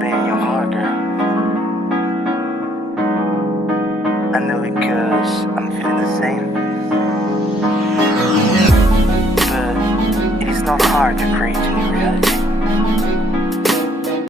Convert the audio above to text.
be in your heart, girl. I know it cause I'm feeling the same. But it is not hard to create a new reality.